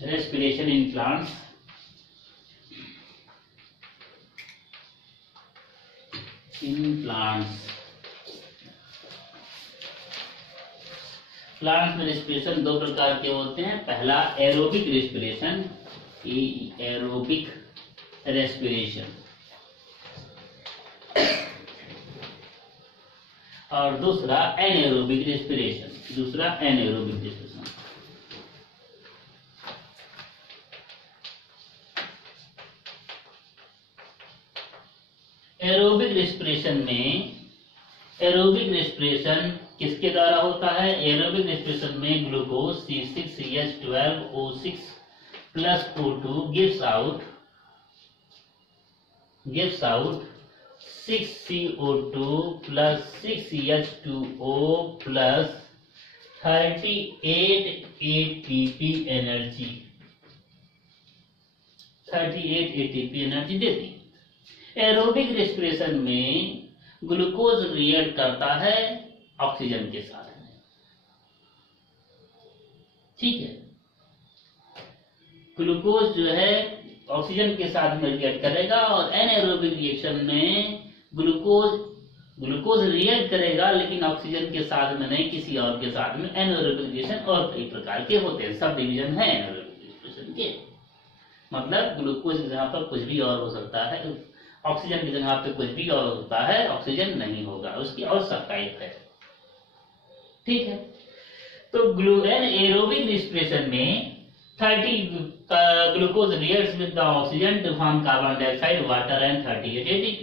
respiration in plants. Plants में respiration दो प्रकार के होते हैं। पहला एरोबिक रेस्पिरेशन, एरोबिक रेस्पिरेशन, और दूसरा एनएरोबिक रेस्पिरेशन। एरोबिक रेस्पिरेशन किसके द्वारा होता है? एरोबिक रेस्पिरेशन में glucose C6H12O6 plus O2 gives out 6CO2 plus 6H2O plus 38 ATP energy, 38 ATP energy देती है। एरोबिक रेस्पिरेशन में ग्लूकोज रिएक्ट करता है ऑक्सीजन के साथ में, ठीक है। ग्लूकोज जो है ऑक्सीजन के साथ में रिएक्ट करेगा, और एनएरोबिक रिएक्शन में ग्लूकोज रिएक्ट करेगा लेकिन ऑक्सीजन के साथ में नहीं, किसी और के साथ में। एनएरोबिक रिएक्शन और कई प्रकार के होते हैं, सब डिवीजन है एनएरोबिक रिएक्शन के। मतलब ग्लूकोज की जगह पर कुछ भी और हो सकता है, ऑक्सीजन की जगह पे कुछ भी और होता है, ऑक्सीजन नहीं होगा, उसकी और सब टाइप है, ठीक है। तो एरोबिक रेस्पिरेशन में 30 glucose reacts with the oxygen to form carbon dioxide, water and 38 ATP।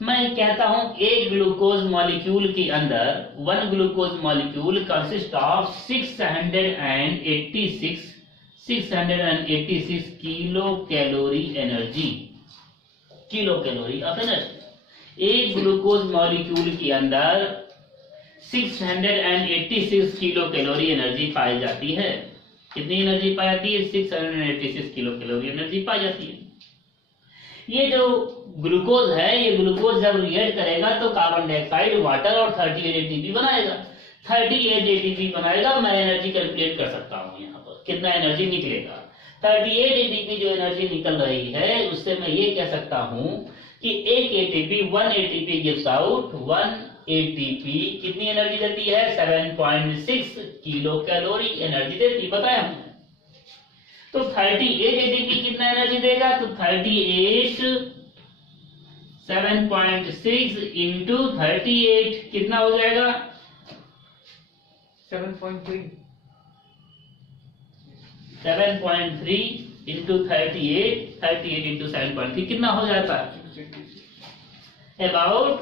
मैं कहता हूं एक ग्लूकोज मॉलिक्यूल के अंदर 1 glucose molecule consist of 686 kilo calorie of energy. एक ग्लूकोज मॉलिक्यूल के अंदर 686 किलो कैलोरी एनर्जी पाई जाती है। कितनी एनर्जी पाई जाती है? 686 किलो कैलोरी एनर्जी पाई जाती है। ये जो ग्लूकोज है, ये ग्लूकोज जब रिएक्ट करेगा तो कार्बन डाइऑक्साइड, वाटर और 38 ATP बनाएगा। 38 ATP बनाएगा। मैं एनर्जी कैलकुलेट कर सकता हूँ यहाँ पर कितना एनर्जी निकलेगा। 38 ATP जो एनर्जी निकल रही है उससे मैं ये कह सकता हूँ कि 1 ATP गिव्स आउट 1 ATP कितनी एनर्जी देती है? 7.6 किलो कैलोरी एनर्जी देती, बताया हमने। तो 38 ATP कितना एनर्जी देगा? तो 38 7.6 इंटू 38 कितना हो जाएगा? 7.3 इंटू 38 इंटू 7.3 कितना हो जाता है? About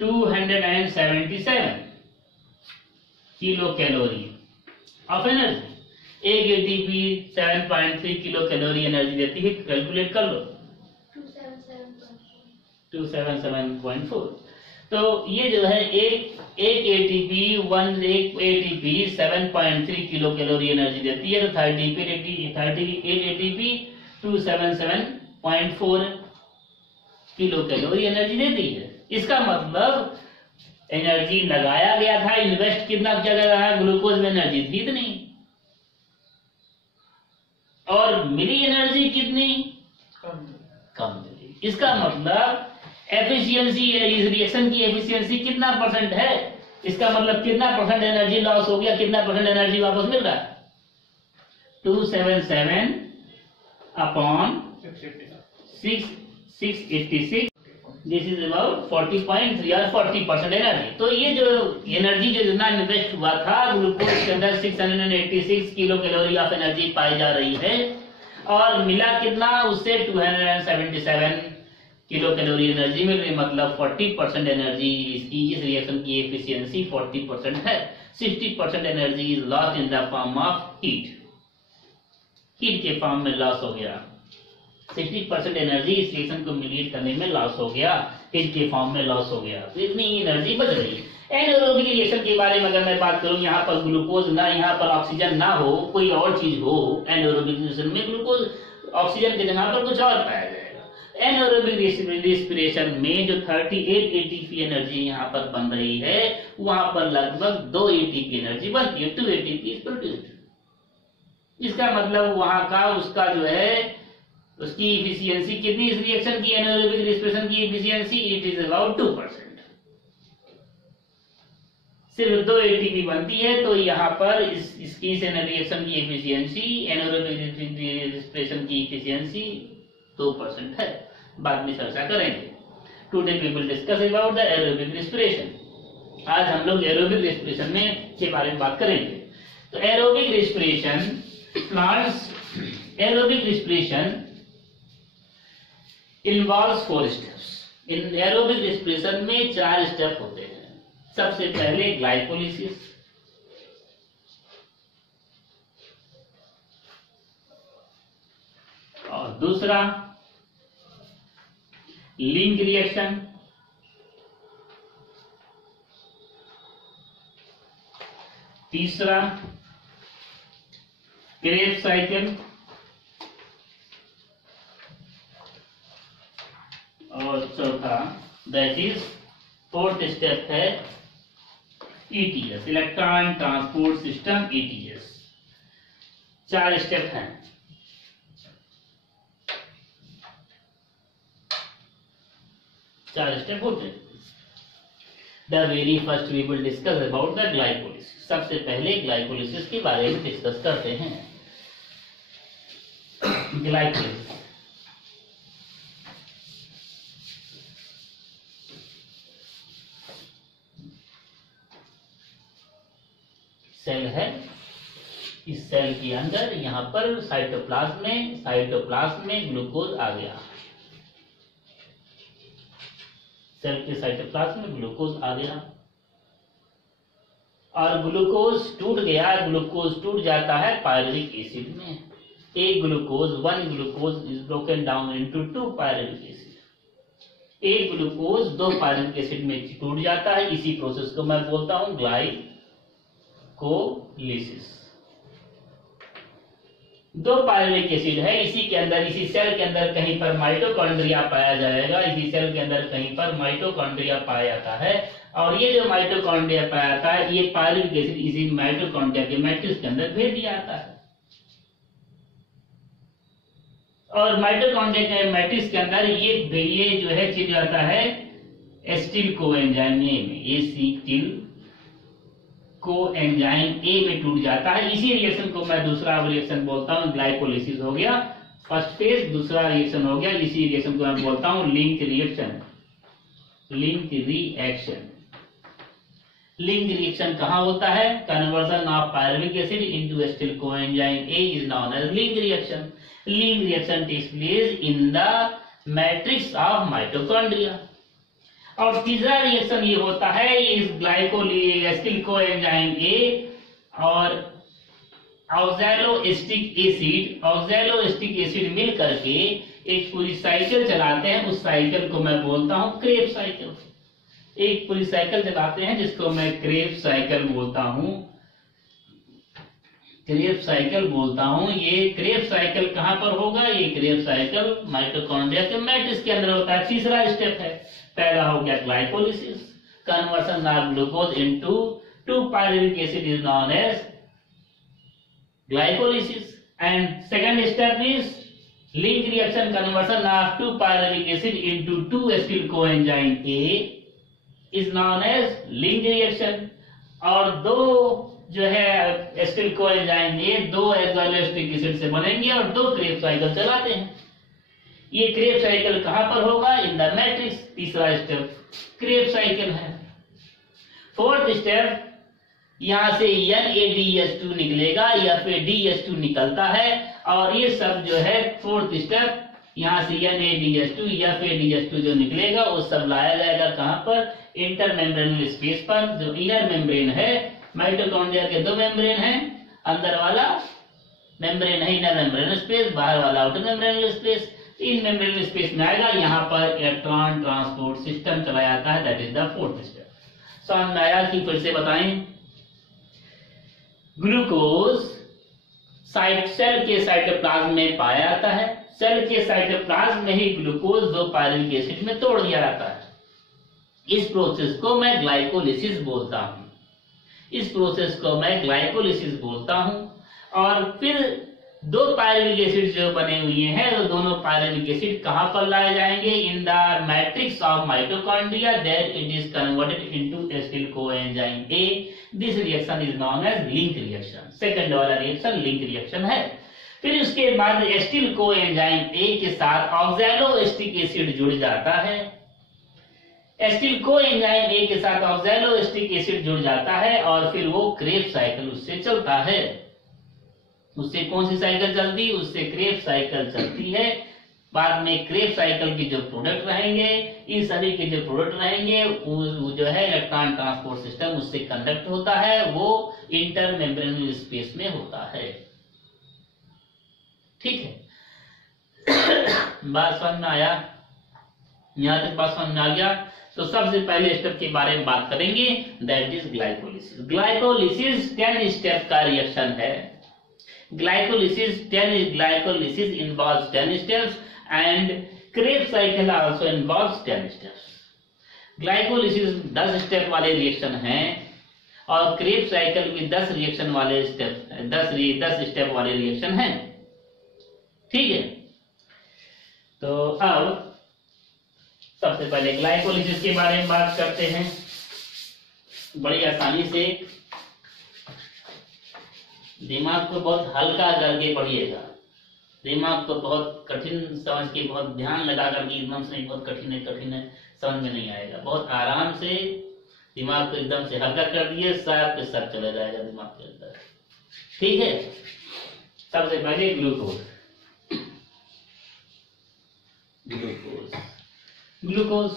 277 kilo calorie of energy. एक एटीपी 7.3 किलो कैलोरी एनर्जी देती है, कैलकुलेट कर लो। 277.4। तो ये जो है एक एटीपी 7.3 किलो कैलोरी एनर्जी देती है। तो 38 एटीपी 277.4 किलो कैलोरी एनर्जी देती है। इसका मतलब एनर्जी लगाया गया था, इन्वेस्ट कितना किया गया था? ग्लूकोज में एनर्जी थी इतनी, और मिली एनर्जी कितनी? कम मिली। इसका मतलब एफिशिएंसी, इस रिएक्शन की एफिशिएंसी कितना परसेंट है? इसका मतलब कितना परसेंट एनर्जी लॉस हो गया, कितना परसेंट एनर्जी वापस मिल रहा है? 277 अपॉन 686, दिस इज अबाउट 40.3 और 40% एनर्जी। तो ये जो एनर्जी जो जितना इन्वेस्ट हुआ था ग्लूकोज के अंदर 686 किलो कैलोरी ऑफ एनर्जी पाई जा रही है, और मिला कितना? उससे 277 किलो कैलोरी एनर्जी मिल रही। मतलब 40% एनर्जी इसकी, इस रिएक्शन की एफिशिएंसी 40% है। 60% energy is lost in the form of heat के फॉर्म में लॉस हो गया। 60% एनर्जी इस रिएक्शन को मिलिएट करने में लॉस हो गया, हीट के फॉर्म में लॉस हो गया। तो इतनी एनर्जी बच रही है। एनारोबिक रिएक्शन के बारे में अगर मैं बात करूं, यहाँ पर ग्लूकोज ना, यहाँ पर ऑक्सीजन ना हो, कोई और चीज हो, एनारोबिक रिएक्शन में ग्लूकोज ऑक्सीजन की जगह पर कुछ और पाया जाएगा। एनारोबिक रेस्पिरेशन में जो 38 ATP एनर्जी यहाँ पर बन रही है, वहां पर लगभग 2 ATP एनर्जी बनती है। 2 ATP इज प्रोड्यूस्ड। इसका मतलब वहां का उसका जो है उसकी इफिशियंसी कितनी, इस रिएक्शन की एनारोबिक रेस्पिरेशन की इफिशियंसी, इट इज अबाउट 2%। सिर्फ 2 एटीपी बनती है, तो यहाँ पर इसकी रिएक्शन की एफिशिएंसी, एनारोबिक रेस्पिरेशन की एफिशिएंसी 2% है। बाद में चर्चा करेंगे। Today we will discuss about the aerobic respiration. आज हम लोग एरोबिक रेस्पिरेशन में के बारे में बात करेंगे। तो aerobic respiration plants, aerobic respiration involves 4 steps. In aerobic respiration में 4 स्टेप होते हैं। सबसे पहले ग्लाइकोलिसिस, और दूसरा लिंक रिएक्शन, तीसरा क्रेब्स साइकिल, और चौथा दैट इज 4th स्टेप है ETS, electron transport system, ETS। 4 step हैं। चार स्टेप होते हैं। The very first we will discuss about the glycolysis. सबसे पहले ग्लाइकोलिसिस के बारे में डिस्कस करते हैं। ग्लाइकोलिसिस सेल है। इस सेल के अंदर यहाँ पर साइटोप्लाज्म में ग्लूकोज आ गया। सेल के साइटोप्लाज्म में ग्लूकोज आ गया और ग्लूकोज टूट गया। ग्लूकोज टूट जाता है पायरुविक एसिड में। एक glucose, 1 glucose is broken down into 2 pyruvic acid. एक ग्लूकोज 2 पायरुविक एसिड में टूट जाता है। इसी प्रोसेस को मैं बोलता हूं ग्लाइकोलिसिस। 2 पायरुविक एसिड है। इसी के अंदर, इसी सेल के अंदर कहीं पर माइटोकॉन्ड्रिया पाया जाएगा। इसी सेल के अंदर कहीं पर माइटोकॉन्ड्रिया पाया जाता है और ये जो माइटोकॉन्ड्रिया पाया जाता है, ये पायरुविक एसिड इसी माइटोकॉन्ड्रिया के मैट्रिक्स के अंदर भेज दिया जाता है और माइटोकॉन्ड्रिया के मैट्रिक्स के अंदर ये जो है चीज जाता है एसिटिल कोएंजाइम ए में। एसिटिल कोएंजाइम ए में टूट जाता है। इसी रिएक्शन को मैं दूसरा रिएक्शन बोलता हूं ग्लाइकोलिसिस हो गया फर्स्ट फेज। दूसरा रिएक्शन हो गया, इसी रिएक्शन को मैं बोलता हूं link reaction. Link reaction, link reaction कहां होता है? Conversion of pyruvic acid into acetyl coenzyme A is known as link reaction. Link reaction takes place in the matrix of mitochondria. और तीसरा रिएक्शन ये होता है, इस एसिटिल कोएंजाइम ए और ऑक्सैलोएसिटिक एसिड मिल करके एक पूरी साइकिल चलाते हैं। उस साइकिल को मैं बोलता हूं क्रेब्स साइकिल। एक पूरी साइकिल चलाते हैं जिसको मैं क्रेब्स साइकिल बोलता हूं। क्रेब्स साइकिल बोलता हूं। ये क्रेब्स साइकिल कहां पर होगा? ये क्रेब्स साइकिल माइटोकॉन्ड्रिया के मैट्रिक्स के अंदर होता है। तीसरा स्टेप है, पहला हो गया glycolysis, conversion of glucose into 2 pyruvic acid is known as glycolysis, and second step is link reaction, conversion of 2 pyruvic acid into 2 acetyl coenzyme A is known as link reaction। और 2 जो है acetyl coenzyme ए 2 एक्सोलोएसिटिक acid से बनेंगे और 2 Krebs cycle चलाते हैं। ये Krebs cycle कहां पर होगा? इन द मैट्रिक्स। तीसरा स्टेप क्रेब्स साइकिल है। 4th स्टेप, यहां से NADH2 निकलेगा या फिर DH2 निकलता है और ये सब जो है 4th स्टेप, यहां से NADH2 या फिर DH2 जो निकलेगा वो सब लाया जाएगा कहां पर? इंटरमेम्ब्रेनल स्पेस पर। जो इनर मेम्ब्रेन है, माइटोकॉन्ड्रिया के 2 मेम्ब्रेन हैं, अंदर वाला मेम्ब्रेन है इनर मेम्ब्रेनल स्पेस, बाहर वाला आउटर मेम्ब्रेनल स्पेस। इन मेम्ब्रेनल स्पेस में आएगा, यहाँ पर इलेक्ट्रॉन ट्रांसपोर्ट सिस्टम चलाया जाता है। That is the 4th step. समझ में आया कि फिर से बताएं? ग्लूकोज सेल के साइटोप्लाज्म में पाया जाता है। सेल के साइटोप्लाज्म में ही ग्लूकोज 2 पायरुविक एसिड में तोड़ दिया जाता है। इस प्रोसेस को मैं ग्लाइकोलिसिस बोलता हूं। इस प्रोसेस को मैं ग्लाइकोलिसिस बोलता हूं। और फिर दो पायरुविक एसिड जो बने हुए हैं, तो दोनों पायरुविक एसिड कहां पर लाए जाएंगे? In the matrix of mitochondria, there it is converted into acetyl coenzyme A. This reaction is known as link reaction. Second वाला रिएक्शन लिंक रिएक्शन है। फिर उसके बाद एसिटिल कोएंजाइम ए के साथ ऑक्सैलोएस्टिक एसिड जुड़ जाता है। एसिटिल कोएंजाइम ए के साथ ऑक्सैलोएस्टिक एसिड जुड़ जाता है और फिर वो क्रेब्स साइकिल उससे चलता है। उससे कौन सी साइकिल चलती है? उससे क्रेब्स साइकिल चलती है। बाद में क्रेब्स साइकिल के जो प्रोडक्ट रहेंगे, इन सभी के जो प्रोडक्ट रहेंगे, वो जो है इलेक्ट्रॉन ट्रांसपोर्ट सिस्टम उससे कंडक्ट होता है, वो इंटर मेम्ब्रेनल स्पेस में होता है। ठीक है, बात समझ में आया? यहां तक बात समझ में आ गया। तो सबसे पहले स्टेप के बारे में बात करेंगे, that is glycolysis. Glycolysis 10 step का रिएक्शन है। Glycolysis involves 10 steps and Krebs cycle also involves 10 steps. Glycolysis 10 step वाले रिएक्शन हैं और Krebs साइकिल भी 10 रिएक्शन वाले स्टेप 10 स्टेप वाले रिएक्शन हैं। ठीक है, तो अब सबसे पहले ग्लाइकोलिसिस के बारे में बात करते हैं। बड़ी आसानी से दिमाग को बहुत हल्का करके पढ़िएगा। दिमाग को बहुत कठिन समझ के, बहुत ध्यान लगा करके एकदम से बहुत कठिन है समझ में नहीं आएगा। बहुत आराम से दिमाग को एकदम से हल्का कर दिए, सब के सब चला जाएगा दिमाग के अंदर। ठीक है, सबसे पहले ग्लूकोज। ग्लूकोज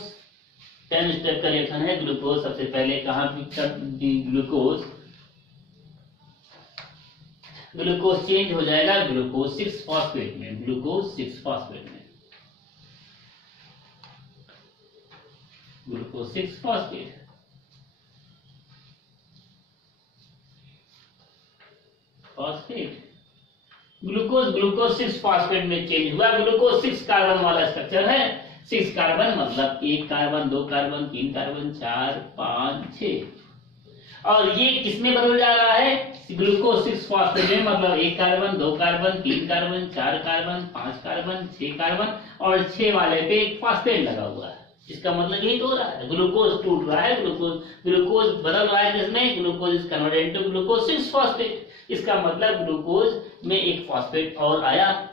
10 स्टेप का रिएक्शन है। ग्लूकोज सबसे पहले कहाँ ग्लूकोज चेंज हो जाएगा ग्लूकोज 6 फॉस्फेट में। ग्लूकोज 6 फॉस्फेट में, ग्लूकोज 6 फॉस्फेट। ग्लूकोज 6 फॉस्फेट में चेंज हुआ। ग्लूकोज 6 कार्बन वाला स्ट्रक्चर है। 6 कार्बन मतलब 1 कार्बन, 2 कार्बन, 3 कार्बन, 4, 5, 6। और ये किसमें बदल जा रहा है? ग्लूकोज 6 फॉस्फेट में, मतलब 1 carbon, 2 carbon, 3 carbon, 4 carbon, 5 carbon, 6 carbon और 6 वाले पे एक फॉस्फेट लगा हुआ है। इसका मतलब यही तो हो रहा है, ग्लूकोज टूट रहा है, ग्लूकोज बदल रहा है। जिसमें glucose is converted to glucose 6 phosphate. इसका मतलब ग्लूकोज में एक फॉस्फेट और आया।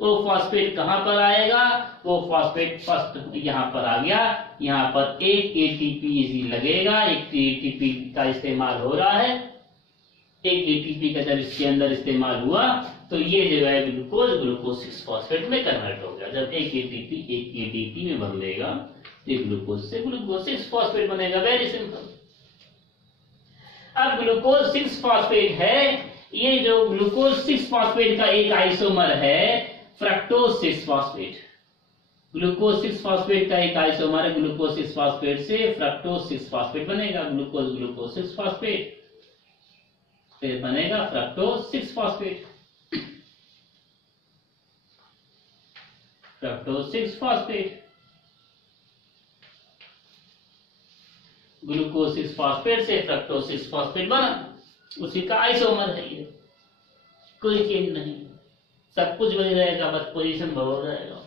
वो फॉस्फेट कहां पर आएगा? वो फॉस्फेट फर्स्ट यहाँ पर आ गया। यहाँ पर एक एटीपी लगेगा। एक एटीपी का इस्तेमाल हो रहा है। एक एटीपी का जब इसके अंदर इस्तेमाल हुआ तो ये जो है ग्लूकोज 6 फॉस्फेट में कन्वर्ट हो गया। जब एक एटीपी में बदलेगा तो ग्लूकोज से ग्लूकोज 6 फॉस्फेट बनेगा। Very simple. अब ग्लूकोज 6 फॉस्फेट है, ये जो ग्लूकोज 6 फॉस्फेट का एक आइसोमर है फ्रक्टोज 6 फॉस्फेट। ग्लूकोज 6 फॉस्फेट का एक आइसोमर है। ग्लूकोज 6 फॉस्फेट से फ्रक्टोज 6 फॉस्फेट बनेगा। ग्लूकोज 6 फॉस्फेट फिर बनेगा fructose 6 phosphate. Fructose 6 phosphate, glucose 6 phosphate से फ्रक्टोज 6 फॉस्फेट बना। उसी का आइसोमर है ये, कोई चेंज नहीं, सब कुछ वही रहेगा, बस पोजीशन बदल रहेगा।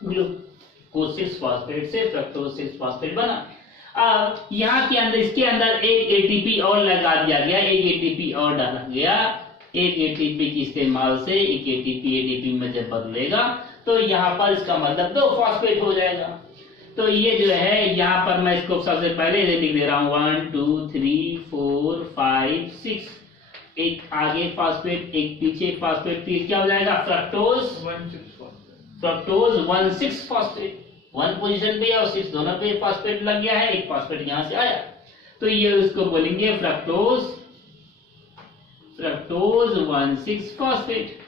ग्लूकोज 6 फॉस्फेट से फ्रक्टोज 6 फॉस्फेट बना। अब यहाँ के अंदर, इसके अंदर एक एटीपी और लगा दिया गया, एक एटीपी और डाला गया। एक एटीपी के इस्तेमाल से एक एटीपी में जब बदलेगा तो यहाँ पर इसका मतलब 2 फॉस्फेट हो जाएगा। तो ये जो है यहाँ पर मैं इसको सबसे पहले लिख दे रहा हूँ 1 2 3 4 5 6। एक आगे फॉस्फेट, एक पीछे फॉस्फेट, तो क्या हो जाएगा? Fructose 1,6 phosphate. 1 पोजीशन पे और 6 दोनों पे फॉस्फेट लग गया है। एक फॉस्फेट यहां से आया तो ये उसको बोलेंगे फ्रक्टोज 1,6 फॉस्फेट।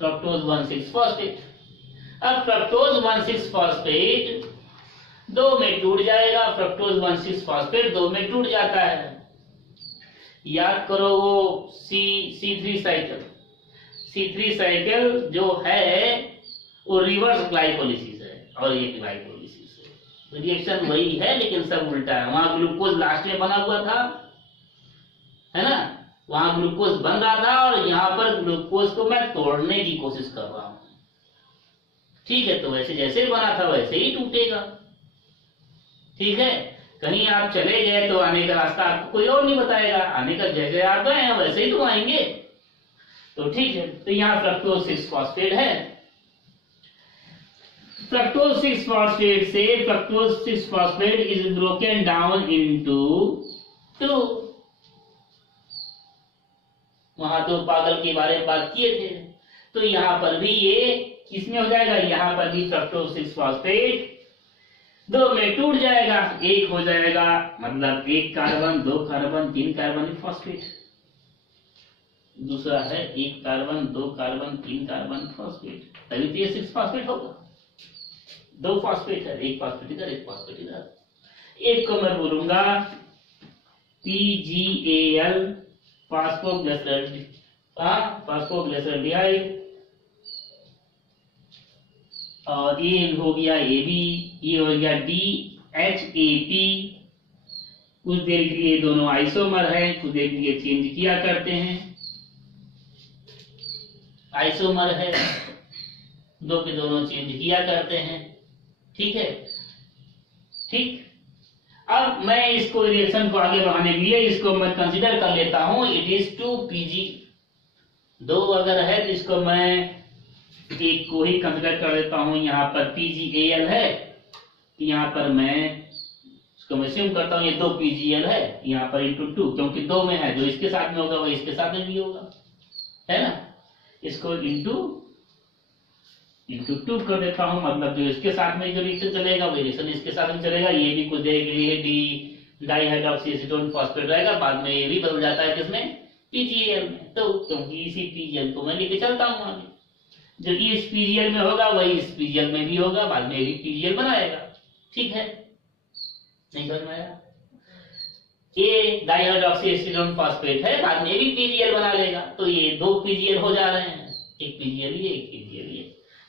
Fructose 1,6 phosphate. अब फ्रक्टोज 1,6 फॉस्फेट 2 में टूट जाएगा। फ्रक्टोज 1,6 फॉस्फेट 2 में टूट जाता है। याद करो वो C3 साइकिल। C3 साइकिल जो है वो रिवर्स ग्लाइकोलिसिस है और ये ग्लाइकोलिसिस है। रिएक्शन वही है लेकिन सब उल्टा है। वहां ग्लूकोज लास्ट में बना हुआ था है ना, वहां ग्लूकोज बन रहा था और यहाँ पर ग्लूकोज को मैं तोड़ने की कोशिश कर रहा हूं। ठीक है, तो वैसे जैसे बना था वैसे ही टूटेगा। ठीक है, कहीं आप चले गए तो आने का रास्ता आपको कोई और नहीं बताएगा, आने का जैसे आप गए हैं वैसे ही तो आएंगे। तो ठीक है, तो यहाँ फ्रक्टोज 6 फॉस्फेट है। फ्रक्टोज 6 फॉस्फेट से fructose 6 phosphate is broken down into 2। वहां तो पागल के बारे में बात किए थे, तो यहां पर भी ये किसमें हो जाएगा, यहां पर भी फ्रक्टोज 6 फॉस्फेट 2 में टूट जाएगा, 1 हो जाएगा, मतलब 1 कार्बन 2 कार्बन 3 कार्बन फॉस्फेट। दूसरा है 1 कार्बन 2 कार्बन 3 कार्बन फॉस्फेट, तभी तो ये 6 फॉस्फेट होगा। 2 फॉस्फेट है, 1 फॉस्फेट इधर 1 फॉस्फेट इधर। एक को मैं बोलूंगा PgAl फास्फोग्लिसरॉल्डिहाइड, और ये हो गया AB, ये हो गया DHAP। कुछ देर के लिए दोनों आइसोमर है, कुछ देर के लिए चेंज किया करते हैं, आइसोमर है, दो के दोनों चेंज किया करते हैं। ठीक है, ठीक। अब मैं इसको रिएक्शन को आगे बढ़ाने के लिए इसको मैं कंसीडर कर लेता हूं, इट इज 2Pg। 2 अगर है तो इसको मैं एक को ही कंसीडर कर लेता हूं, यहाँ पर PgAl है, यहाँ पर मैं इसको मैं assume करता हूं ये 2 PgL है, यहाँ पर इंटू 2, क्योंकि 2 में है, जो इसके साथ में होगा वही इसके साथ में भी होगा, है ना। इसको इंटू 2 कर देता हूं, मतलब जो इसके साथ में जो रिएक्शन चलेगा वही रिएक्शन इसके साथ में चलेगा। ये भी कुछ देर के लिए डाइहाइड्रोक्सी एसीटोन फॉस्फेट रहेगा, बाद में ये भी बदल जाता है किसमें, PgAl में। तो क्योंकि इसी PgL को मैं लेके चलता हूं आगे, जो इस PgL में होगा वही इस PgL में भी होगा, बाद में भी PgL बनाएगा। ठीक है, नहीं समझ में आया? ये डाइहाइड्रोक्सी एसीटोन फॉस्फेट है, बाद में भी PgL बना लेगा, तो ये 2 PgL हो जा रहे हैं, एक PgL ये एक PgL ये।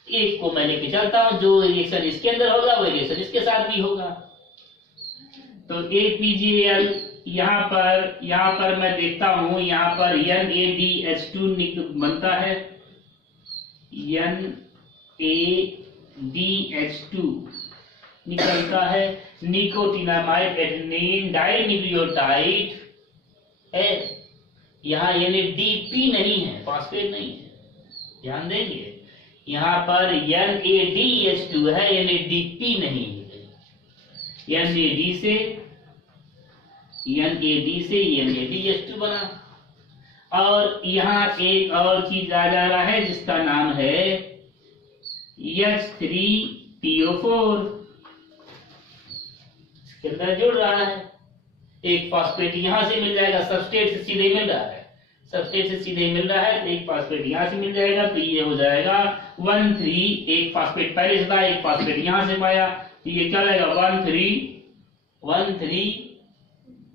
एक को मैं लेके चलता हूं, जो रिएक्शन इसके अंदर होगा वही रिएक्शन इसके साथ भी होगा। तो एक PgAl यहाँ पर मैं देखता हूं, यहाँ पर NADH2 बनता है, NADH2 निकलता है, निकोटिनामाइड एडेनिन डाइन्यूक्लियोटाइड है। यहाँ NADP नहीं है, फॉस्फेट नहीं है, ध्यान देंगे। यहाँ पर NADH2 है, NADP नहीं है। NAD से NADH2 बना, और यहाँ एक और चीज आ जा रहा है जिसका नाम है H3PO4, इसके अंदर जुड़ रहा है। एक फॉस्फेट यहाँ से मिल जाएगा, सबस्ट्रेट से सीधे मिल रहा है, सबस्ट्रेट से सीधे मिल रहा है, तो एक फॉस्फेट यहाँ से मिल जाएगा, तो ये हो जाएगा 1,3। एक फॉस्फेट पहले से था, एक फॉस्फेट यहाँ से पाया, तो ये क्या रहेगा 1,3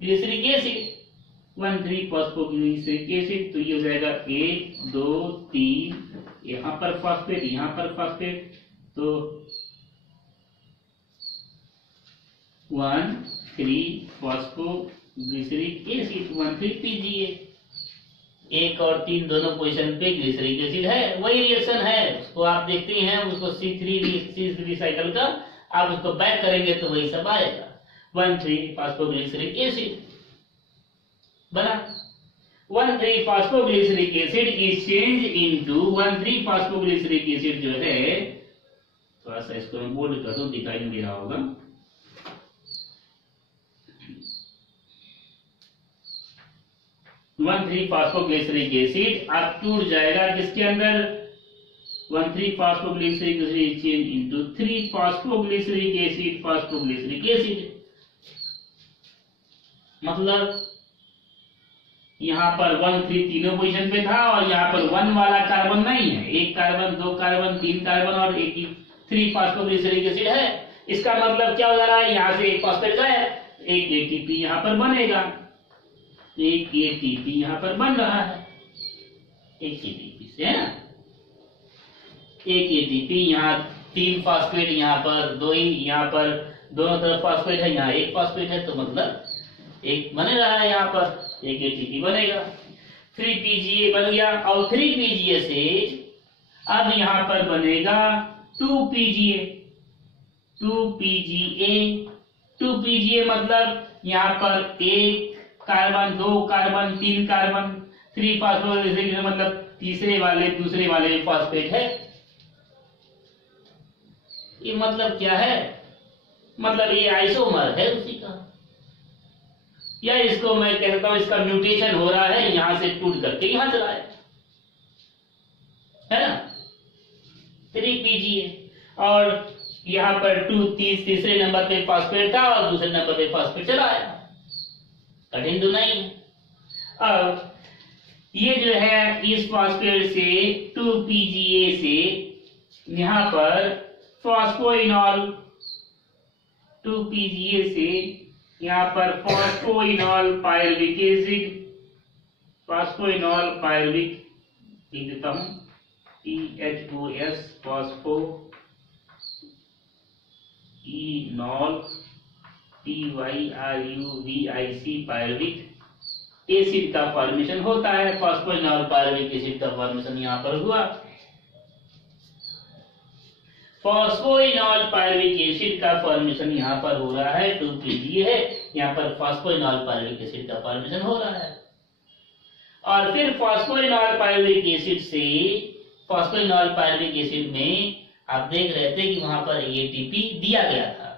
ग्लिसरिक एसिड, 1,3 फॉस्फोग्लिसरिक एसिड। तो ये हो जाएगा 1 2 3, यहाँ पर फॉस्फेट यहाँ पर फॉस्फेट, तो 1,3 फॉस्फोग्लिसरिक एसिड, 1,3 PgA। 1 और 3 दोनों पोजीशन पे ग्लिसरिक एसिड है, वही रिएक्शन है, उसको आप देखते हैं, उसको C3 रिसाइकल का आप उसको बैक करेंगे तो वही सब आएगा, 1,3 फॉस्फोग्लिसरिक एसिड बना। 1,3 phosphoglyceric acid is change into 1,3 phosphoglyceric acid जो है, थोड़ा सा इसको मैं बोल्ड कर दूं, दिखाई नहीं दे रहा होगा। 1,3 फॉस्फोग्लिसरिक एसिड अब टूट जाएगा किसके अंदर, 1,3 phosphoglyceric acid change into 3 phosphoglyceric acid, phosphoglyceric acid. मतलब यहाँ पर 1,3 तीनों पोजीशन पे था, और यहाँ पर 1 वाला कार्बन नहीं है, 1 कार्बन 2 कार्बन 3 कार्बन और 3 फॉस्फोग्लिसरिक एसिड है। इसका मतलब क्या हो जा रहा है, यहाँ से एक फॉस्फेट गया, एक ATP यहाँ पर बनेगा, एक ATP यहाँ पर बन रहा है, एक ATP से है ना, एक ATP, यहाँ 3 फॉस्फेट, यहाँ पर 2 ही, यहाँ पर दोनों तरफ फॉस्फेट है, यहाँ एक फॉस्फेट है, तो मतलब एक बन रहा है यहाँ पर, एक एटीपी बनेगा, 3 बन गया। और 3 से अब यहाँ पर बनेगा 2 मतलब यहाँ पर 1 कार्बन, 2 कार्बन, 3 कार्बन, 3 फास्फोरेस, मतलब दूसरे वाले में फॉस्फेट है। ये मतलब क्या है? मतलब ये आइसोमर है उसी का, या इसको मैं कहता हूं इसका म्यूटेशन हो रहा है, यहां से टूट करके यहां चला है ना। 3 और यहां पर 2 तीसरे नंबर पे फॉस्फेट था और दूसरे नंबर पे फॉस्फेट चला आया, कठिन तो नहीं है। अब ये जो है इस फॉस्फेट से 2PgA से यहां पर फॉस्फोइनॉल, 2PgA से यहां पर phosphoenol pyruvic acid, phosphoenol pyruvic लिख देता हूं, PHOS phospho इनॉल PYRUVIC pyruvic acid का फॉर्मेशन होता है। फॉस्फोइनॉल पायरुविक एसिड का फॉर्मेशन यहां पर हुआ। फॉस्फोइनॉल पायरुविक एसिड का फॉर्मेशन यहाँ पर हो रहा है, 2PgA है, यहाँ पर फॉस्फोइनॉल पायरुविक एसिड का फॉर्मेशन हो रहा है। और फिर फॉस्फोइनॉल पायरुविक एसिड से, फॉस्फोइनॉल पायरुविक एसिड में आप देख रहे थे कि वहां पर ATP दिया गया था।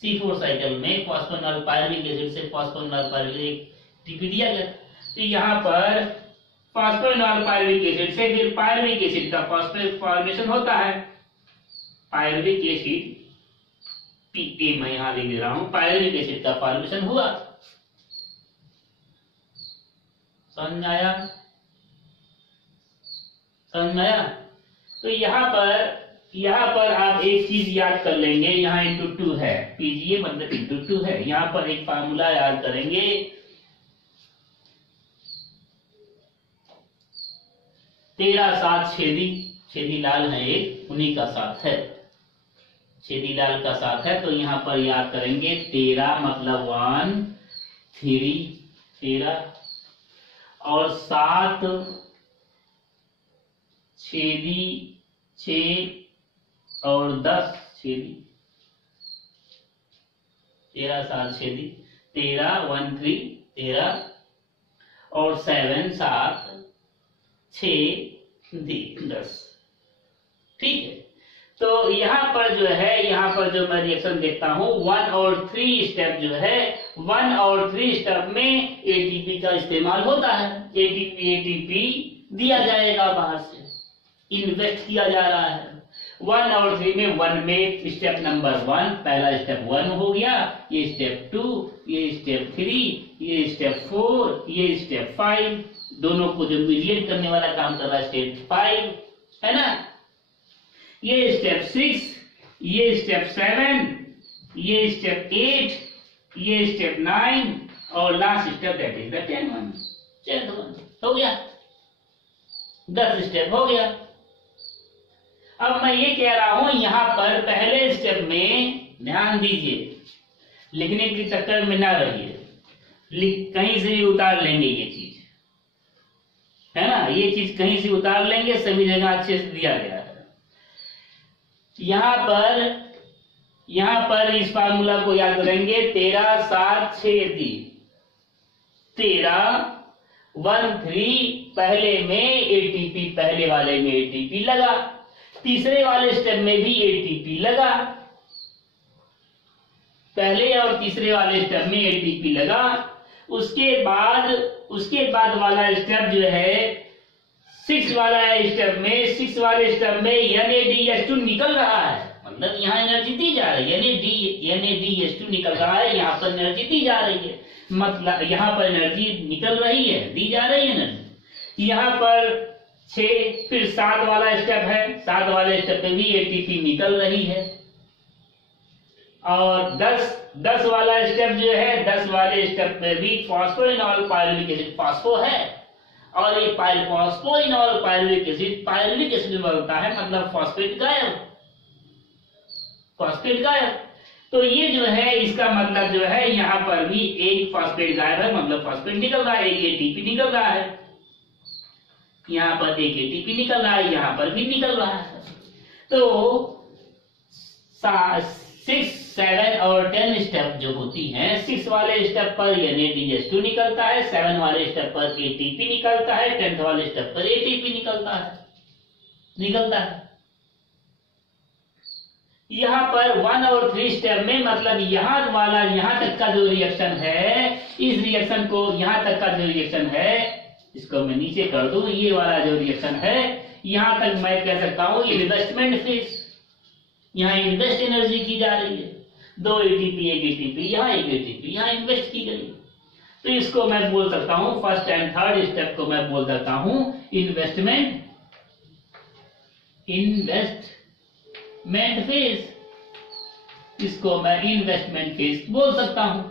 C4 साइकिल में फॉस्फोइनॉल पायरुविक एसिड से फॉस्फोइनॉल पायरुविक ATP दिया गया। तो यहाँ पर फॉस्फोइनॉल पायरुविक एसिड से फिर पायरुविक एसिड का फॉस्फेट फॉर्मेशन होता है। पायरुविक एसिड PA मैं यहां लिख दे रहा हूं, पायरुविक एसिड का फॉर्मेशन हुआ। समझ आया? तो यहाँ पर आप एक चीज याद कर लेंगे, यहाँ इंटू 2 है, PgA मतलब इंटू 2 है। यहाँ पर एक फार्मूला याद करेंगे, 13 7 छेदी लाल है एक, उन्हीं का साथ है, छेदी लाल का साथ है। तो यहाँ पर याद करेंगे 13 मतलब 1 3 13 और 7 छेदी 6 और 10 छेदी, 13 7 छेदी 13 1 3 13 और 7 7 6 10। ठीक है, तो यहाँ पर जो है, यहाँ पर जो मैं रिएक्शन देखता हूँ 1 और 3 स्टेप जो है, 1 और 3 स्टेप में ATP का इस्तेमाल होता है। ATP दिया जाएगा बाहर से, इन्वेस्ट किया जा रहा है। 1 और 3 में 1 में स्टेप नंबर 1, पहला स्टेप 1 हो गया, ये स्टेप 2, ये स्टेप 3, ये स्टेप 4, ये स्टेप 5, दोनों को जो मीडिएट करने वाला काम कर रहा है स्टेप 5 है ना। ये स्टेप 6, ये स्टेप 7, ये स्टेप 8, ये स्टेप 9 और last step that is the 10th one हो गया, 10 स्टेप हो गया। अब मैं ये कह रहा हूं यहाँ पर पहले स्टेप में ध्यान दीजिए, लिखने के चक्कर में ना रहिए, कहीं से भी उतार लेंगे ये चीज है ना, ये चीज कहीं से उतार लेंगे, सभी जगह अच्छे से दिया गया है। यहाँ पर इस फार्मूला को याद करेंगे, 13 7 6 13 1 3 पहले में ATP, पहले वाले में ATP लगा, तीसरे वाले स्टेप में भी ATP लगा, पहले और तीसरे वाले स्टेप में ATP लगा। उसके बाद वाला स्टेप जो है 6 वाला स्टेप में, 6 वाले स्टेप में NADH2 निकल रहा है, मतलब यहाँ एनर्जी दी जा रही है, NADH2 निकल रहा है, यहाँ पर एनर्जी दी जा रही है, मतलब यहाँ पर एनर्जी निकल रही है, दी जा रही है एनर्जी। यहाँ पर 6 फिर 7 वाला स्टेप है, 7 वाले स्टेप पे भी ATP निकल रही है। और 10 वाला स्टेप जो है, 10 वाले स्टेप पे भी फॉस्फोइनॉल पायरुविक एसिड फॉस्फो है, और ये फॉस्फोइनॉल पायरुविक एसिड में बनता है, मतलब फॉस्फेट गायब, तो ये जो है इसका मतलब जो है यहाँ पर भी एक फॉस्फेट गायब है, मतलब फॉस्फेट निकल रहा है, एक एटीपी निकल रहा है, यहाँ पर एक एटीपी निकल रहा है, यहाँ पर भी निकल रहा है। तो 6, 7 और 10 स्टेप जो होती हैं, 6 वाले स्टेप पर NADH2 निकलता है, 7 वाले स्टेप पर ATP निकलता है, 10th वाले स्टेप पर ATP निकलता है। यहाँ पर 1 और 3 स्टेप में मतलब यहाँ वाला यहाँ तक का जो रिएक्शन है, इस रिएक्शन को यहाँ तक का जो रिएक्शन है, इसको मैं नीचे कर दूं, ये वाला जो रिएक्शन है यहाँ तक मैं कह सकता हूँ इन्वेस्टमेंट फेज, यहाँ इन्वेस्ट एनर्जी की जा रही है, 2 ATP, 1 ATP, यहाँ 1 ATP, यहाँ इन्वेस्ट की गई। तो इसको मैं बोल सकता हूँ, फर्स्ट एंड थर्ड स्टेप को मैं बोल सकता हूँ इन्वेस्टमेंट फेज, इसको मैं इन्वेस्टमेंट फेज बोल सकता हूं।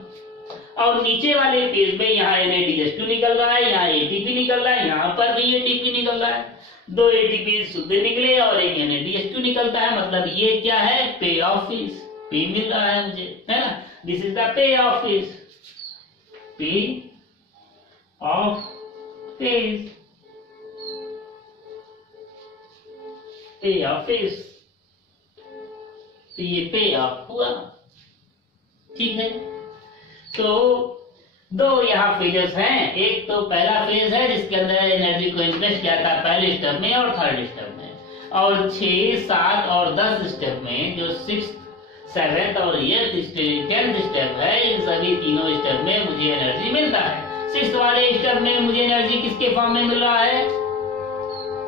और नीचे वाले फेज में यहाँ NADH2 निकल रहा है, यहाँ ATP निकल रहा है, यहाँ पर भी ATP निकल रहा है, 2 ATP शुद्ध निकले और एक NADH2 निकलता है, मतलब ये क्या है, पे ऑफ फेज, पे मिल रहा है मुझे, है ना, this is the pay of phase, पे ऑफ फेज, पे ऑफ फेज। तो ये पे ऑफ हुआ, ठीक है। तो 2 यहाँ फेजेस हैं, एक तो पहला फेज है जिसके अंदर एनर्जी को इन्वेस्ट किया था पहले स्टेप में और थर्ड स्टेप में, और 6, 7 और 10 स्टेप में जो 6th, 7th और 10th स्टेप है, इन सभी तीनों स्टेप में मुझे एनर्जी मिलता है। 6th वाले स्टेप में मुझे एनर्जी किसके फॉर्म में मिल रहा है,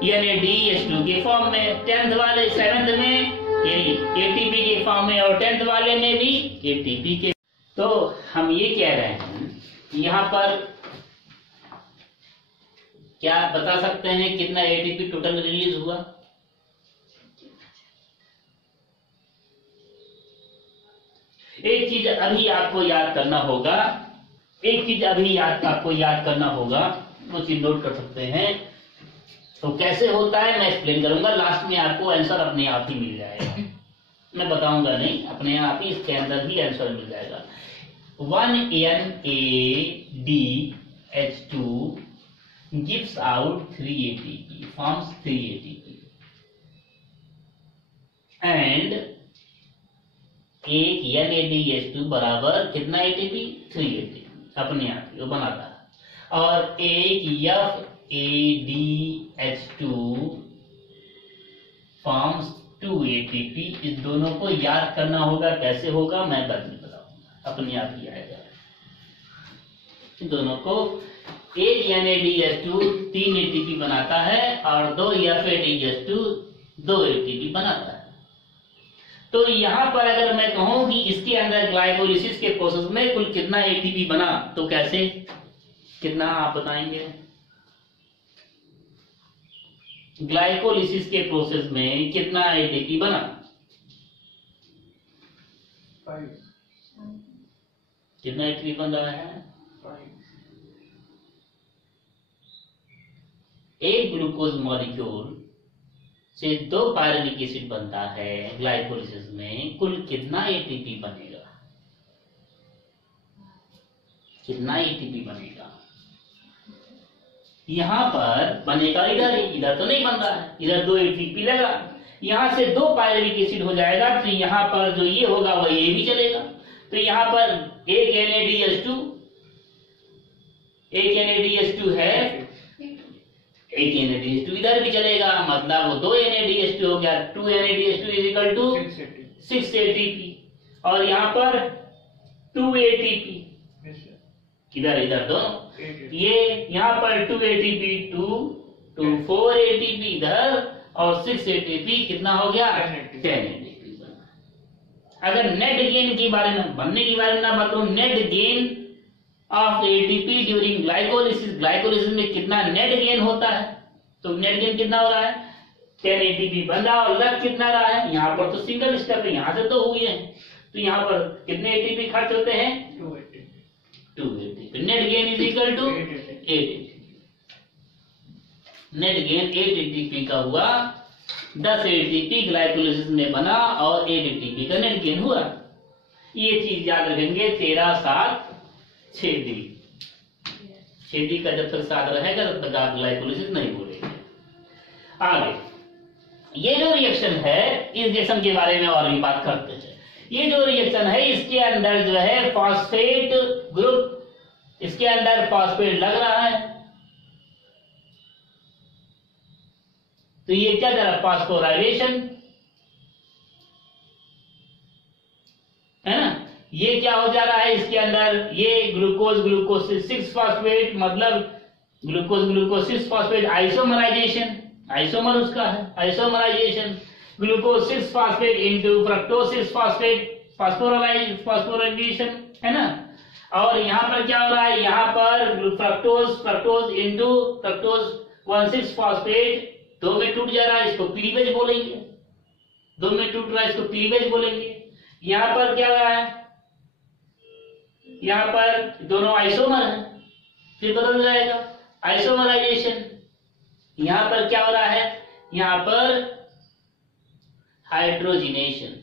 NADH2 के फॉर्म में, 10th वाले 7th में ATP के फॉर्म में और 10th वाले में भी ATP के। तो हम ये कह रहे हैं यहाँ पर क्या बता सकते हैं कितना ATP टोटल रिलीज हुआ? एक चीज अभी आपको याद करना होगा, वो चीज नोट कर सकते हैं। तो कैसे होता है मैं एक्सप्लेन करूंगा, लास्ट में आपको आंसर अपने आप ही मिल जाएगा, मैं बताऊंगा नहीं, अपने आप ही इसके अंदर ही आंसर मिल जाएगा। 1 NADH2 gives out 3 ATP, forms 3 ATP, and एक NADH2 बराबर कितना ATP, 3 ATP, अपने आप ही वो बनाता है। और एक FADH2 फॉर्म्स 2 ATP, इस दोनों को याद करना होगा, कैसे होगा मैं बाद में बताऊंगा, अपने आप ही आएगा। इन दोनों को एक NADH2 3 ATP बनाता है और 2 FADH2 2 ATP बनाता है। तो यहाँ पर अगर मैं कहूं कि इसके अंदर ग्लाइकोलिसिस के प्रोसेस में कुल कितना ATP बना, तो कैसे, कितना आप बताएंगे? ग्लाइकोलिसिस के प्रोसेस में कितना ATP बना? 5। कितना ATP बन रहा है? 5। एक ग्लूकोज मॉलिक्यूल से 2 पायरुविक एसिड बनता है ग्लाइकोलिसिस में, कुल कितना ATP बनेगा? कितना ATP बनेगा? यहाँ पर बनेगा इधर तो नहीं बन रहा है, इधर 2 ATP लगा, यहाँ से 2 पायरुविक एसिड हो जाएगा, तो यहाँ पर जो ये होगा वह ये भी चलेगा। तो यहाँ पर एक NADH2 है, एक NADH2 इधर भी चलेगा, मतलब वो 2 NADH2 हो गया, 2 NADH2 is equal to 6 ATP, और यहाँ पर 2 ATP, इधर दोनों, ये यहाँ पर 2 ATP 2 4 ATP इधर और 6 ATP कितना हो गया, 10 ATP बना। अगर नेट गेन के बारे में, बनने के बारे में ना बताऊं, net gain of ATP during glycolysis में कितना नेट गेन होता है, तो नेट गेन कितना हो रहा है, 10 ATP बन रहा है, और लग कितना रहा है, यहाँ पर तो सिंगल स्टेप है, यहाँ से तो हुए हैं, तो यहाँ पर कितने ATP खर्च होते हैं, 2 ATP। Net gain is equal to 8 ATP। Net gain 8 ATP का हुआ, 10 ATP ग्लाइकोलिसिस में बना और 8 ATP का नेट गेन हुआ। ये चीज याद रखेंगे, 13 7 6D। 6D का जब तक साथ रहेगा तब तक आप ग्लाइकोलाइसिस नहीं बोलेंगे। आगे ये जो रिएक्शन है, इस रिएक्शन के बारे में और भी बात करते हैं। ये जो रिएक्शन है इसके अंदर जो है फॉस्फेट ग्रुप, इसके अंदर फॉस्फेट लग रहा है, तो ये क्या कर रहा है, फॉस्फोराइलेशन है ना। ये क्या हो जा रहा है इसके अंदर, ये ग्लूकोज ग्लूकोज 6 फॉस्फेट, मतलब glucose glucose 6 phosphate isomerization, isomer उसका है isomerization, glucose 6 phosphate into fructose 6 phosphate phosphorylation है ना। और यहाँ पर क्या हो रहा है, यहाँ पर फ्रक्टोज इनटू फ्रक्टोज 1,6 फॉस्फेट 2 में टूट जा रहा है, इसको क्लीवेज बोलेंगे। 2 में टूट रहा है, इसको क्लीवेज बोलेंगे। यहाँ पर क्या हो रहा है, यहाँ पर दोनों आइसोमर है, फिर बदल जाएगा आइसोमराइजेशन। यहाँ पर क्या हो रहा है, यहाँ पर हाइड्रोजिनेशन,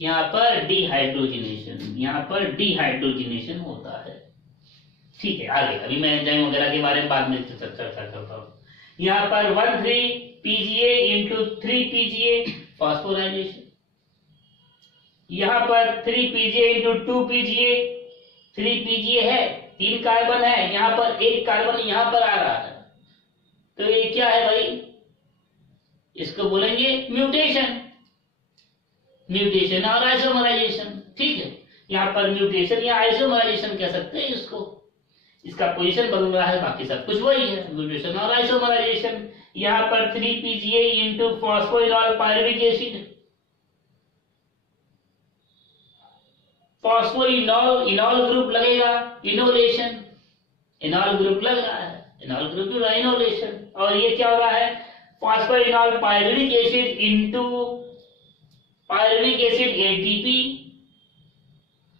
यहाँ पर डिहाइड्रोजिनेशन, यहाँ पर डिहाइड्रोजिनेशन होता है। ठीक है, आगे अभी मैं एंजाइम वगैरह के बारे में बाद में चर्चा करता हूँ। यहाँ पर 1,3 PGA इंटू 3 PGA फॉस्फोराइजेशन, यहाँ पर 3 PGA इंटू 2 PGA, 3 PGA है, 3 कार्बन है, यहाँ पर 1 कार्बन यहाँ पर आ रहा है, तो ये क्या है भाई, इसको बोलेंगे म्यूटेशन, म्यूटेशन और आइसोमराइजेशन। ठीक है, यहाँ पर म्यूटेशन या आइसोमराइजेशन कह सकते हैं इसको, इसका पोजीशन बदल रहा है, बाकी सब कुछ वही है, म्यूटेशन और आइसोमराइजेशन। यहाँ पर 3 PGA into phosphoenol pyruvic acid, phosphoenol इनॉल group लगेगा, इनोलेशन, इनॉल ग्रुप लग रहा है, इनॉल ग्रुप जो इनोलेशन। और ये क्या हो रहा है, phosphoenol pyruvic acid into pyruvic acid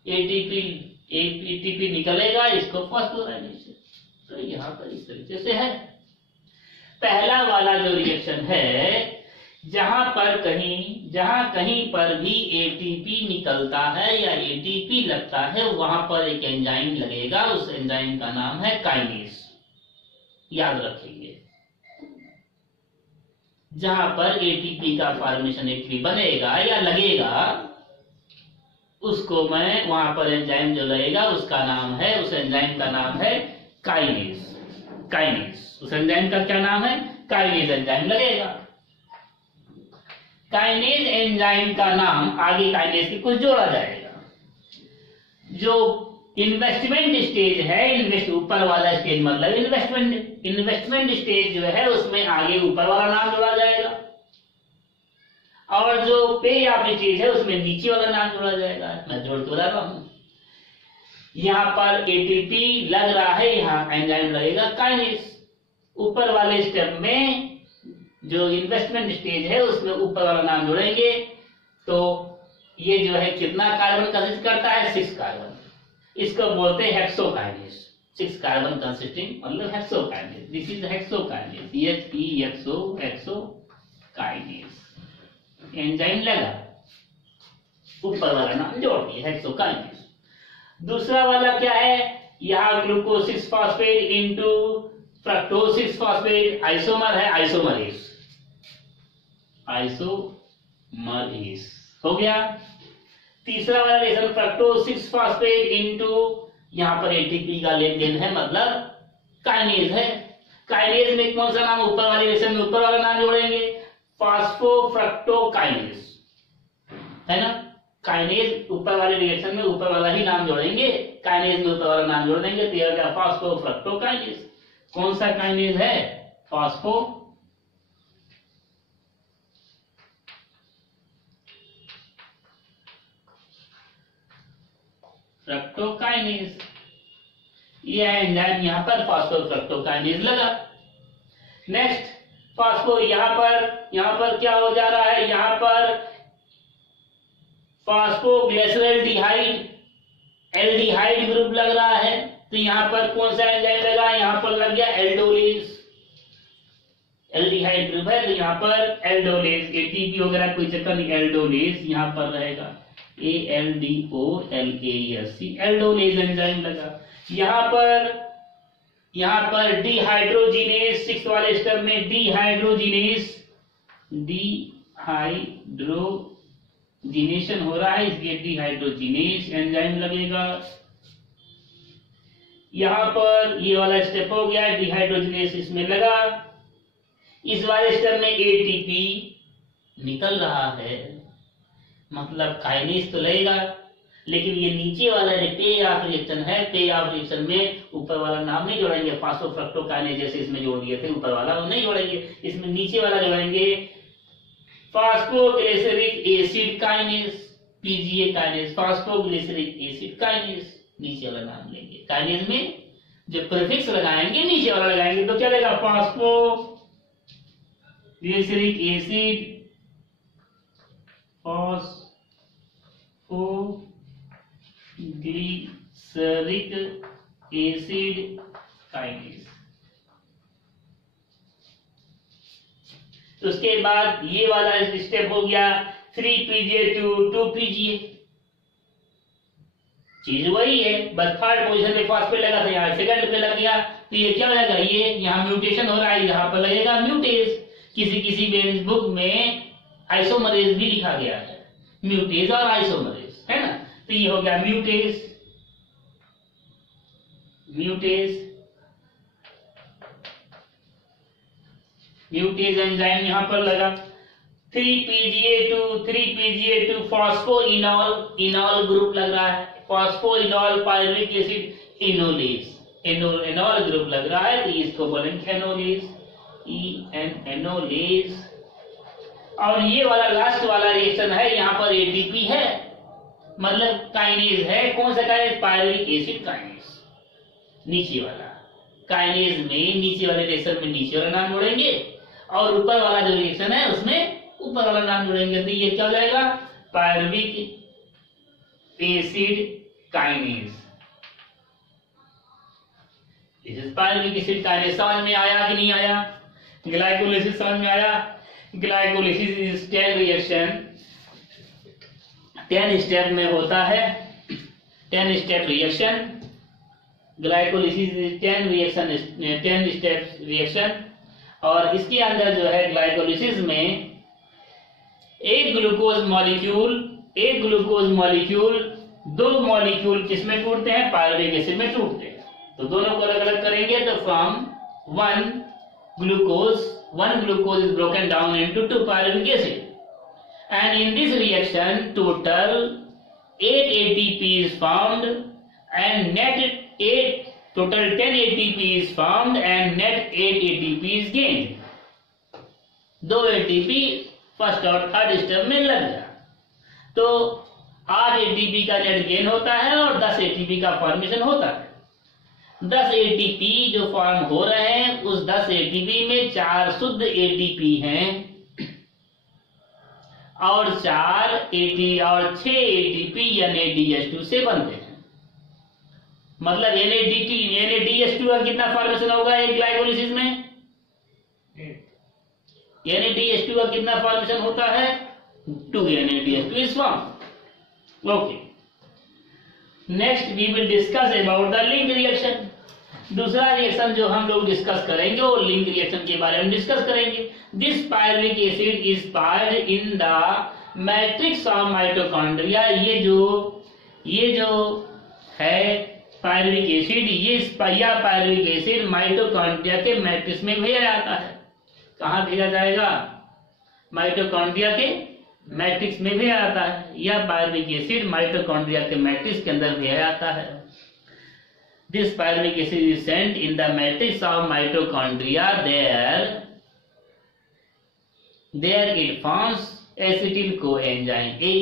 ATP, ATP निकलेगा, इसको फॉस्फोराइलेशन। तो यहाँ पर इस तरीके से है। पहला वाला जो रिएक्शन है, जहां कहीं पर भी ATP निकलता है या ATP लगता है, वहां पर एक एंजाइम लगेगा, उस एंजाइम का नाम है काइनेज। याद रखेंगे, जहां पर ATP का फॉर्मेशन एक्चुअली बनेगा या लगेगा, उसको मैं वहां पर एंजाइम जो लगेगा उसका नाम है, उस एंजाइम का नाम है काइनेज। काइनेज, उस एंजाइम का क्या नाम है, काइनेज एंजाइम लगेगा। काइनेज एंजाइम का नाम आगे काइनेज के कुछ जोड़ा जाएगा। जो इन्वेस्टमेंट स्टेज है, ऊपर वाला स्टेज मतलब इन्वेस्टमेंट स्टेज जो है, उसमें आगे ऊपर वाला नाम जोड़ा जाएगा, और जो पे ऑफ स्टेज है उसमें नीचे वाला नाम जोड़ा जाएगा। मैं जोड़ के बता रहा हूं, यहाँ पर ATP लग रहा है, यहाँ एंजाइम लगेगा काइनेज। ऊपर वाले स्टेप में जो इन्वेस्टमेंट स्टेज है उसमें ऊपर वाला नाम जोड़ेंगे, तो ये जो है कितना कार्बन कंसिस्ट करता है, 6 कार्बन, इसको बोलते हैं हेक्सोकाइनेज। 6 कार्बन कंसिस्टिंग मतलब hexokinase, this is hexokinase, hexokinase. Enzyme लगा, ऊपर वाला नाम जोड़ दिया, हेक्सोकाइनेज। दूसरा वाला क्या है, यहाँ glucose 6 phosphate into fructose 6 phosphate, isomer है, आइसोमरेज, आइसोमरेज हो गया। तीसरा वाला रिएक्शन फ्रक्टोज 6 फॉस्फेट इंटू, यहाँ पर ATP का लेन देन है, मतलब काइनेज है। काइनेज में कौन सा नाम, ऊपर वाले रिएक्शन में ऊपर वाला नाम जोड़ेंगे, फॉस्फोफ्रक्टोकाइनेज है ना। काइनेज ऊपर वाले रिएक्शन में ऊपर वाला ही नाम जोड़ेंगे, काइनेज में ऊपर वाला नाम जोड़ देंगे, तो यह क्या, फॉस्फोफ्रक्टोकाइनेज। कौन सा काइनेज है, फॉस्फो फ्रक्टोकाइनेज। यह एंजाइम यहाँ पर फॉस्फोफ्रक्टोकाइनेज लगा। नेक्स्ट फॉस्फो, यहाँ पर क्या हो जा रहा है, यहाँ पर फॉस्फोग्लिसरॉल्डिहाइड एल्डिहाइड ग्रुप लग रहा है, तो यहाँ पर कौन सा एंजाइम लगा, यहाँ पर लग गया एल्डोलेज। एल्डिहाइड ग्रुप है तो यहाँ पर एल्डोलेज, ATP वगैरह कोई चक्कर नहीं, एल्डोलेज यहाँ पर रहेगा, ALDOLASC, एल्डोलेज एंजाइम लगा। यहाँ पर डिहाइड्रोजिनेस, 6 वाले स्टेप में डिहाइड्रोजिनेशन हो रहा है, इसलिए डिहाइड्रोजिनेस एंजाइम लगेगा। यहाँ पर ये वाला स्टेप हो गया, डिहाइड्रोजिनेस इसमें लगा। इस वाले स्टेप में ATP निकल रहा है, मतलब काइनेज तो लगेगा, लेकिन ये नीचे वाला पे ऑफ रिएक्शन है। पे ऑफ रिएक्शन में ऊपर वाला नाम नहीं जोड़ेंगे, फास्फोफ्रक्टोकाइनेज जैसे इसमें जोड़ दिए थे, ऊपर वाला वो नहीं जोड़ेंगे, इसमें नीचे वाला जोड़ेंगे phosphoglyceric acid kinase, PGA kinase, phosphoglyceric acid kinase, नीचे वाला नाम लेंगे। काइनेज में जो प्रीफिक्स लगाएंगे नीचे वाला लगाएंगे, तो चलेगा phosphoglyceric acid, phosphoglyceric acid kinase. उसके बाद ये वाला स्टेप हो गया 3PGA to 2PGA, चीज वही है, बस थर्ड पोजीशन पे फॉस्फेट लगा था, यहाँ सेकंड पे लग गया, तो ये क्या लगा, ये यहाँ म्यूटेशन हो रहा है, यहाँ पर लगेगा म्यूटेज। किसी बेंच बुक में आइसोमरेज भी लिखा गया है, म्यूटेज और आइसोमरेज, है ना, तो ये हो गया म्यूटेज एंजाइम यहाँ पर लगा। 3PGA to फॉस्फोइनॉल, इनॉल ग्रुप लग रहा है, phosphoenol pyruvic acid enolase, anole group लग रहा है, तो इसको बोलेंगे एनोलेज, एनोलेज। और ये वाला लास्ट वाला रिएक्शन है, यहाँ पर ATP है, मतलब काइनेज है। कौन सा काइनेज, पायरुविक एसिड काइनेज, नीचे वाला काइनेज में, नीचे वाले रिएक्शन में नीचे वाला नाम जोड़ेंगे, और ऊपर वाला जो रिएक्शन है उसमें ऊपर वाला नाम जोड़ेंगे, तो ये क्या हो जाएगा, pyruvic acid kinase. Pyruvic acid kinase समझ में आया कि नहीं आया? ग्लाइकोलाइसिस समझ में आया? ग्लाइकोलाइसिस इज 10 रिएक्शन, 10 स्टेप में होता है, 10 step reaction. Glycolysis is 10 reaction, 10 step reaction. और इसके अंदर जो है ग्लाइकोलाइसिस में एक ग्लूकोज मॉलिक्यूल 2 मॉलिक्यूल किसमें टूटते हैं, पायरुविक एसिड में टूटते हैं। तो दोनों को अलग अलग करेंगे, तो from 1 glucose is broken down into 2 pyruvic acid, and in this reaction total 8 ATP is formed and net 10 ATP is formed and net 8 ATP is gained। 2 ATP first और थर्ड स्टेप में लग गया, तो 8 ATP का net gain होता है और 10 ATP का फॉर्मेशन होता है। 10 ATP जो फॉर्म हो रहे हैं, उस 10 ATP में 4 शुद्ध ATP हैं और 6 ATP NADH2 से बनते हैं। मतलब NADH2 का कितना फॉर्मेशन होगा एक ग्लाइकोलाइसिस में, NADH2 का कितना फॉर्मेशन होता है, 2 NADH2 is form. Okay, next we will discuss about the link reaction. दूसरा रिएक्शन जो हम लोग डिस्कस करेंगे वो लिंक रिएक्शन के बारे में डिस्कस करेंगे। This pyruvic acid is poured in the matrix of mitochondria. ये जो है पायरुविक एसिड, ये पायरुविक एसिड माइटोकॉन्ड्रिया के मैट्रिक्स में भेजा जाता है। कहाँ भेजा जाएगा, माइटोकॉन्ड्रिया के मैट्रिक्स में भेजा जाता है। यह पायरुविक एसिड माइटोकॉन्ड्रिया के मैट्रिक्स के अंदर भेजा जाता है। This pyruvic acid is sent in the matrix of mitochondria, there it forms acetyl coenzyme A,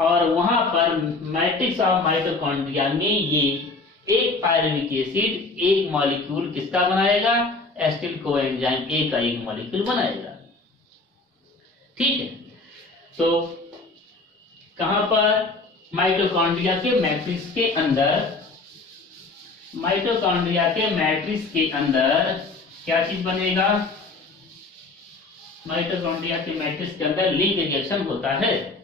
और वहां पर मैट्रिक्स ऑफ माइटोकॉन्ड्रिया में ये एक पायरुविक एसिड एक मॉलिक्यूल किसका बनाएगा, एसिटिल कोएंजाइम A का एक मॉलिक्यूल बनाएगा। ठीक है, तो कहां पर, माइटोकॉन्ड्रिया के मैट्रिक्स के अंदर, माइटोकॉन्ड्रिया के मैट्रिक्स के अंदर क्या चीज बनेगा, माइटोकॉन्ड्रिया के मैट्रिक्स के अंदर लिंक रिएक्शन होता है।